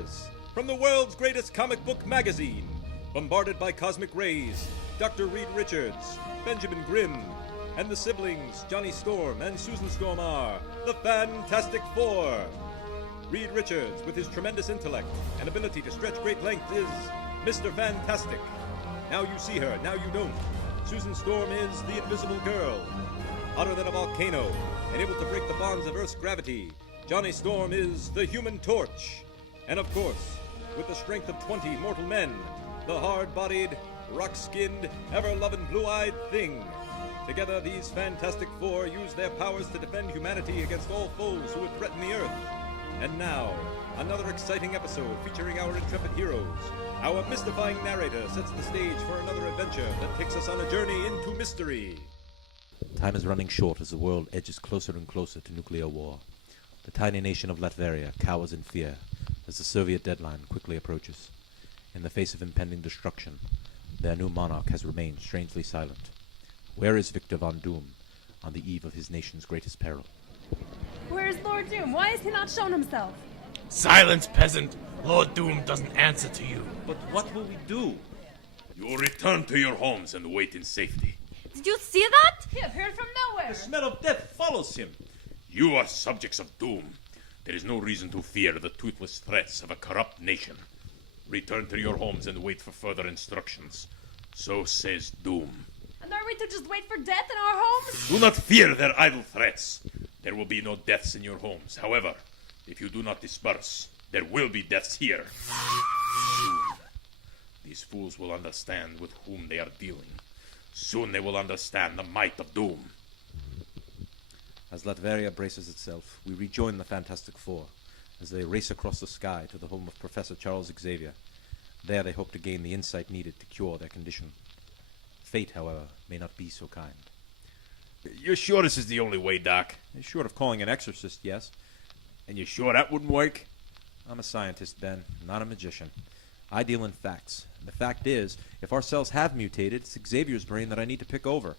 Adventures! From the world's greatest comic book magazine, bombarded by cosmic rays, Dr. Reed Richards, Benjamin Grimm, and the siblings Johnny Storm and Susan Storm are the Fantastic Four. Reed Richards, with his tremendous intellect and ability to stretch great length, is Mr. Fantastic. Now you see her, now you don't. Susan Storm is the Invisible Girl. Hotter than a volcano, and able to break the bonds of Earth's gravity, Johnny Storm is the Human Torch. And of course, with the strength of 20 mortal men, the hard-bodied, rock-skinned, ever-loving blue-eyed Thing. Together, these Fantastic Four use their powers to defend humanity against all foes who would threaten the Earth. And now, another exciting episode featuring our intrepid heroes. Our mystifying narrator sets the stage for another adventure that takes us on a journey into mystery. Time is running short as the world edges closer and closer to nuclear war. The tiny nation of Latveria cowers in fear as the Soviet deadline quickly approaches. In the face of impending destruction, their new monarch has remained strangely silent. Where is Victor Von Doom on the eve of his nation's greatest peril? Where is Lord Doom? Why has he not shown himself? Silence, peasant! Lord Doom doesn't answer to you. But what will we do? You will return to your homes and wait in safety. Did you see that? He appeared from nowhere. The smell of death follows him. You are subjects of Doom. There is no reason to fear the toothless threats of a corrupt nation. Return to your homes and wait for further instructions. So says Doom. And are we to just wait for death in our homes? Do not fear their idle threats. There will be no deaths in your homes. However, if you do not disperse, there will be deaths here. Soon, these fools will understand with whom they are dealing. Soon they will understand the might of Doom. As Latveria braces itself, we rejoin the Fantastic Four as they race across the sky to the home of Professor Charles Xavier. There they hope to gain the insight needed to cure their condition. Fate, however, may not be so kind. You're sure this is the only way, Doc? Short of calling an exorcist, yes. And you're sure that wouldn't work? I'm a scientist, Ben, not a magician. I deal in facts. The fact is, if our cells have mutated, it's Xavier's brain that I need to pick over.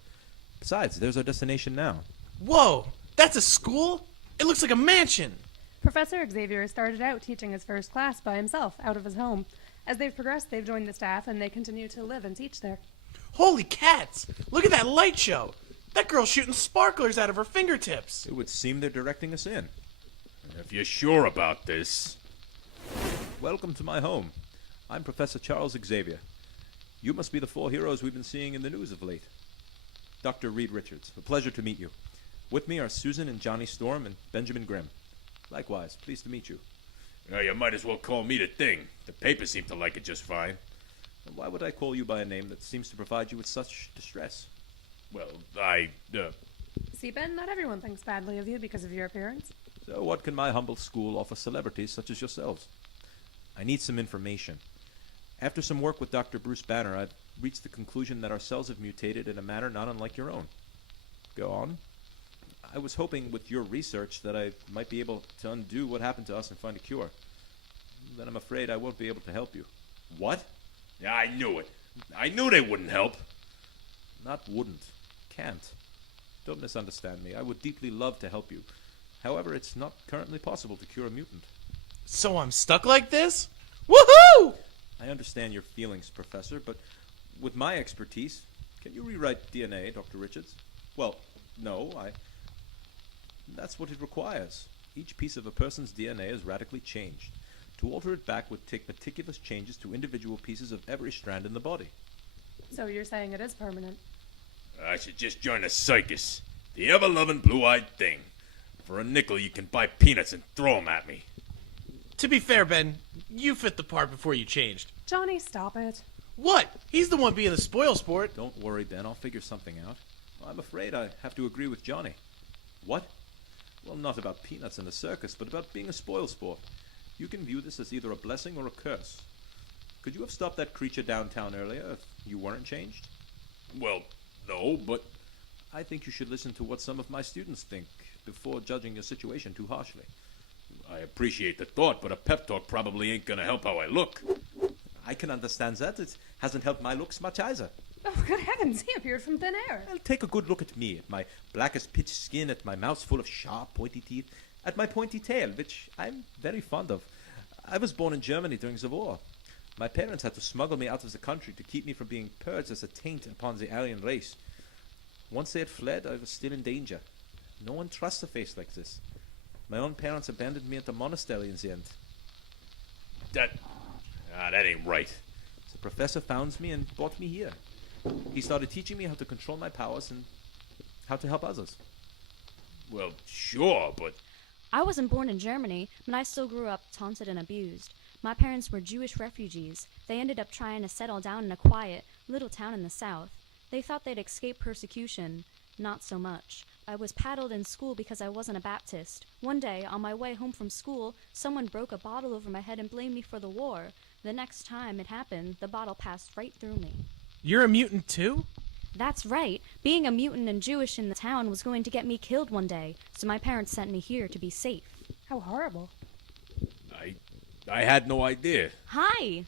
Besides, there's our destination now. Whoa! That's a school? It looks like a mansion! Professor Xavier started out teaching his first class by himself, out of his home. As they've progressed, they've joined the staff, and they continue to live and teach there. Holy cats! Look at that light show! That girl's shooting sparklers out of her fingertips! It would seem they're directing us in. If you're sure about this... Welcome to my home. I'm Professor Charles Xavier. You must be the four heroes we've been seeing in the news of late. Dr. Reed Richards, a pleasure to meet you. With me are Susan and Johnny Storm and Benjamin Grimm. Likewise, pleased to meet you. You might as well call me the Thing. The papers seem to like it just fine. And why would I call you by a name that seems to provide you with such distress? Well, See, Ben, not everyone thinks badly of you because of your appearance. So what can my humble school offer celebrities such as yourselves? I need some information. After some work with Dr. Bruce Banner, I've reached the conclusion that our cells have mutated in a manner not unlike your own. Go on. I was hoping with your research that I might be able to undo what happened to us and find a cure. Then I'm afraid I won't be able to help you. What? Yeah, I knew it. I knew they wouldn't help. Not wouldn't. Can't. Don't misunderstand me. I would deeply love to help you. However, it's not currently possible to cure a mutant. So I'm stuck like this? Woohoo! I understand your feelings, Professor, but with my expertise, can you rewrite DNA, Dr. Richards? Well, no, That's what it requires. Each piece of a person's DNA is radically changed. To alter it back would take meticulous changes to individual pieces of every strand in the body. So you're saying it is permanent? I should just join the circus. The ever-loving blue-eyed Thing. For a nickel, you can buy peanuts and throw them at me. To be fair, Ben, you fit the part before you changed. Johnny, stop it. What? He's the one being the spoil sport. Don't worry, Ben. I'll figure something out. I'm afraid I have to agree with Johnny. What? Well, not about peanuts in the circus, but about being a spoil sport. You can view this as either a blessing or a curse. Could you have stopped that creature downtown earlier if you weren't changed? Well, no, but... I think you should listen to what some of my students think before judging your situation too harshly. I appreciate the thought, but a pep talk probably ain't gonna help how I look. I can understand that. It hasn't helped my looks much either. Oh, good heavens, he appeared from thin air. Well, take a good look at me, at my black as pitch skin, at my mouth full of sharp, pointy teeth, at my pointy tail, which I'm very fond of. I was born in Germany during the war. My parents had to smuggle me out of the country to keep me from being purged as a taint upon the alien race. Once they had fled, I was still in danger. No one trusts a face like this. My own parents abandoned me at the monastery in the end. That ain't right. The professor found me and brought me here. He started teaching me how to control my powers and how to help others. Well, sure, but I wasn't born in Germany, but I still grew up taunted and abused. My parents were Jewish refugees. They ended up trying to settle down in a quiet, little town in the south. They thought they'd escape persecution. Not so much. I was paddled in school because I wasn't a Baptist. One day, on my way home from school, someone broke a bottle over my head and blamed me for the war. The next time it happened, the bottle passed right through me. You're a mutant too? That's right. Being a mutant and Jewish in the town was going to get me killed one day, so my parents sent me here to be safe. How horrible. I had no idea. Hi!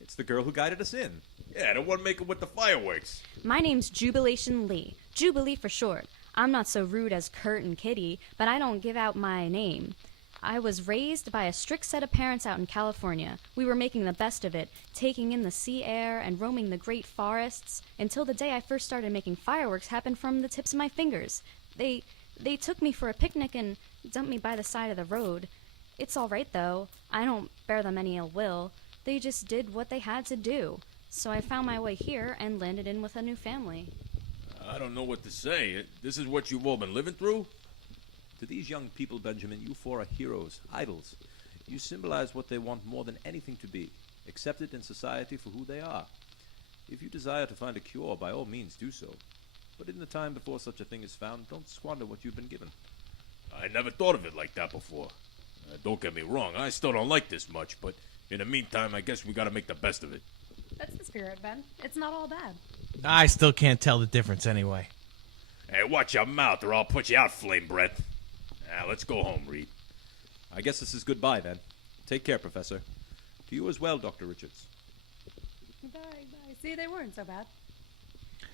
It's the girl who guided us in. Yeah, the one making with the fireworks. My name's Jubilation Lee. Jubilee for short. I'm not so rude as Kurt and Kitty, but I don't give out my name. I was raised by a strict set of parents out in California. We were making the best of it, taking in the sea air and roaming the great forests, until the day I first started making fireworks happen from the tips of my fingers. They took me for a picnic and dumped me by the side of the road. It's all right, though. I don't bear them any ill will. They just did what they had to do. So I found my way here and landed in with a new family. I don't know what to say. This is what you've all been living through? To these young people, Benjamin, you four are heroes, idols. You symbolize what they want more than anything to be, accepted in society for who they are. If you desire to find a cure, by all means do so. But in the time before such a thing is found, don't squander what you've been given. I never thought of it like that before. Don't get me wrong, I still don't like this much, but in the meantime, I guess we gotta make the best of it. That's the spirit, Ben. It's not all bad. I still can't tell the difference anyway. Hey, watch your mouth or I'll put you out, flame breath. Now, let's go home, Reed. I guess this is goodbye, then. Take care, Professor. To you as well, Dr. Richards. Bye. See, they weren't so bad.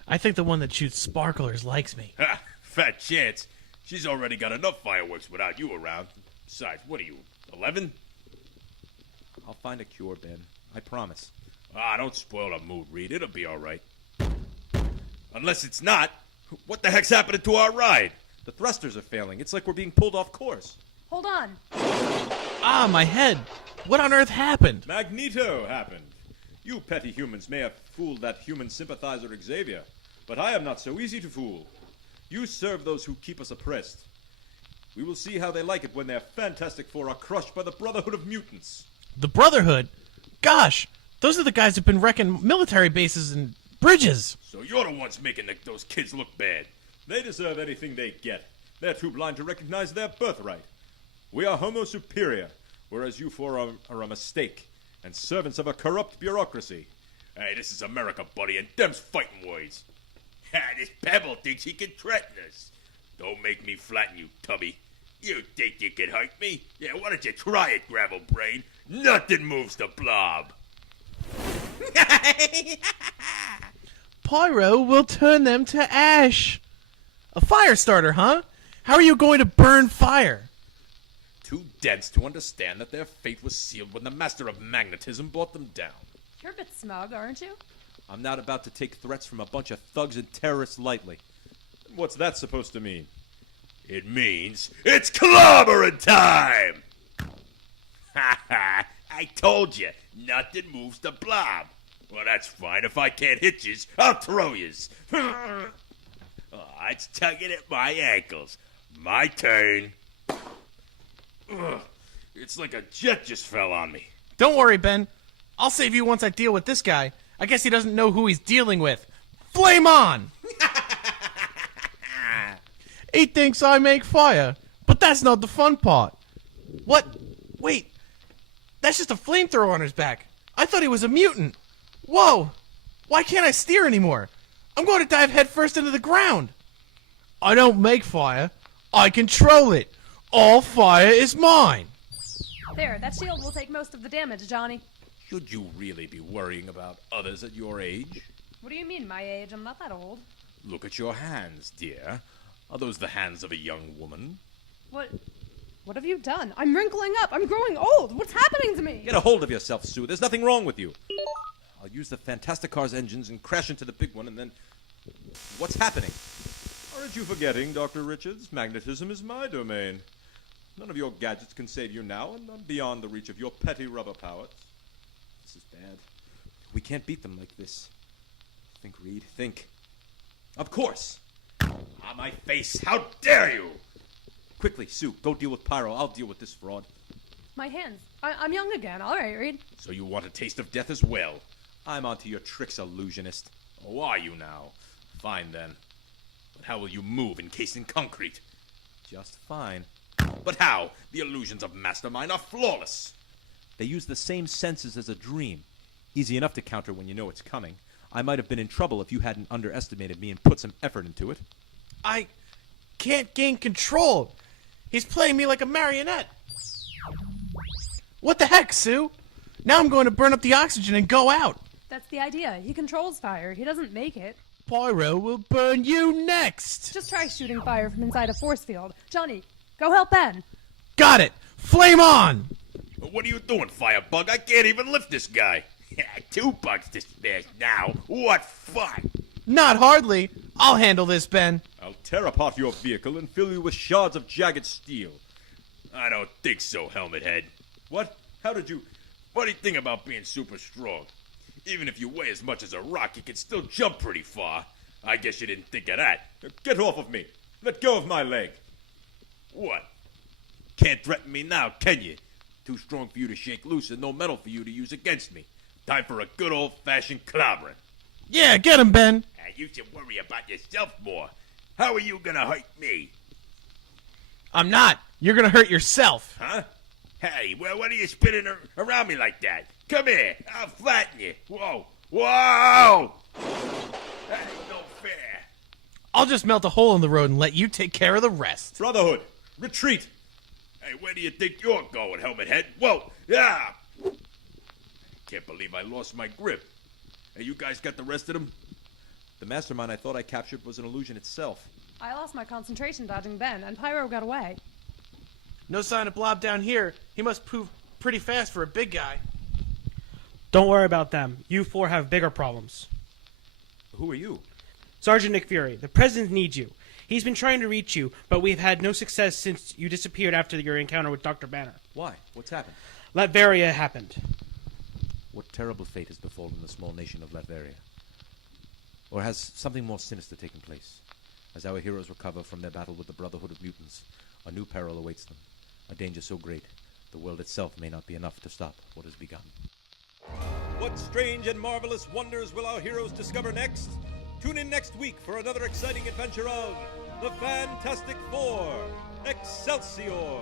I think the one that shoots sparklers likes me. Ha! Fat chance. She's already got enough fireworks without you around. Besides, what are you, 11? I'll find a cure, Ben. I promise. Don't spoil the mood, Reed. It'll be all right. Unless it's not. What the heck's happening to our ride? The thrusters are failing. It's like we're being pulled off course. Hold on. Ah, my head. What on earth happened? Magneto happened. You petty humans may have fooled that human sympathizer Xavier, but I am not so easy to fool. You serve those who keep us oppressed. We will see how they like it when their Fantastic Four are crushed by the Brotherhood of Mutants. The Brotherhood? Gosh, those are the guys who've been wrecking military bases and bridges. So you're the ones making those kids look bad. They deserve anything they get. They're too blind to recognize their birthright. We are Homo superior, whereas you four are a mistake, and servants of a corrupt bureaucracy. Hey, this is America, buddy, and them's fighting words. This Pebble thinks he can threaten us. Don't make me flatten you, Tubby. You think you can hurt me? Yeah, why don't you try it, Gravel Brain? Nothing moves the blob. Pyro will turn them to ash. A fire starter, huh? How are you going to burn fire? Too dense to understand that their fate was sealed when the Master of Magnetism brought them down. You're a bit smug, aren't you? I'm not about to take threats from a bunch of thugs and terrorists lightly. What's that supposed to mean? It means it's clobbering time! Ha ha! I told you, nothing moves the blob. Well, that's fine. If I can't hit yous, I'll throw yous. It's tugging at my ankles. My turn. Ugh, it's like a jet just fell on me. Don't worry, Ben. I'll save you once I deal with this guy. I guess he doesn't know who he's dealing with. Flame on! He thinks I make fire, but that's not the fun part. What? Wait. That's just a flamethrower on his back. I thought he was a mutant. Whoa. Why can't I steer anymore? I'm going to dive headfirst into the ground. I don't make fire. I control it. All fire is mine. There, that shield will take most of the damage, Johnny. Should you really be worrying about others at your age? What do you mean, my age? I'm not that old. Look at your hands, dear. Are those the hands of a young woman? What What have you done? I'm wrinkling up. I'm growing old. What's happening to me? Get a hold of yourself, Sue. There's nothing wrong with you. I'll use the Fantastic Car's engines and crash into the big one, and then... What's happening? Aren't you forgetting, Dr. Richards? Magnetism is my domain. None of your gadgets can save you now, and I'm beyond the reach of your petty rubber powers. This is bad. We can't beat them like this. Think, Reed. Think. Of course! On my face, how dare you! Quickly, Sue, go deal with Pyro. I'll deal with this fraud. My hands. I'm young again. All right, Reed. So you want a taste of death as well? I'm onto your tricks, illusionist. Oh, are you now? Fine then. But how will you move encased in concrete? Just fine. But how? The illusions of Mastermind are flawless. They use the same senses as a dream. Easy enough to counter when you know it's coming. I might have been in trouble if you hadn't underestimated me and put some effort into it. I can't gain control. He's playing me like a marionette. What the heck, Sue? Now I'm going to burn up the oxygen and go out. That's the idea. He controls fire. He doesn't make it. Pyro will burn you next. Just try shooting fire from inside a force field. Johnny, go help Ben. Got it. Flame on. What are you doing, Firebug? I can't even lift this guy. $2 to smash now. What fun! Not hardly. I'll handle this, Ben. I'll tear apart your vehicle and fill you with shards of jagged steel. I don't think so, Helmet Head. What? How did you... Funny thing about being super strong. Even if you weigh as much as a rock, you can still jump pretty far. I guess you didn't think of that. Get off of me. Let go of my leg. What? Can't threaten me now, can you? Too strong for you to shake loose and no metal for you to use against me. Time for a good old-fashioned clobbering. Yeah, get him, Ben. You should worry about yourself more. How are you gonna hurt me? I'm not. You're going to hurt yourself. Huh? Hey, well, what are you spinning around me like that? Come here. I'll flatten you. Whoa. Whoa! That ain't no fair. I'll just melt a hole in the road and let you take care of the rest. Brotherhood, retreat. Hey, where do you think you're going, Helmet Head? Whoa! Yeah! Can't believe I lost my grip. Hey, you guys got the rest of them? The mastermind I thought I captured was an illusion itself. I lost my concentration dodging Ben, and Pyro got away. No sign of Blob down here. He must prove pretty fast for a big guy. Don't worry about them. You four have bigger problems. Who are you? Sergeant Nick Fury, the President needs you. He's been trying to reach you, but we've had no success since you disappeared after your encounter with Dr. Banner. Why? What's happened? Latveria happened. What terrible fate has befallen the small nation of Latveria? Or has something more sinister taken place? As our heroes recover from their battle with the Brotherhood of Mutants, a new peril awaits them. A danger so great, the world itself may not be enough to stop what has begun. What strange and marvelous wonders will our heroes discover next? Tune in next week for another exciting adventure of the Fantastic Four. Excelsior!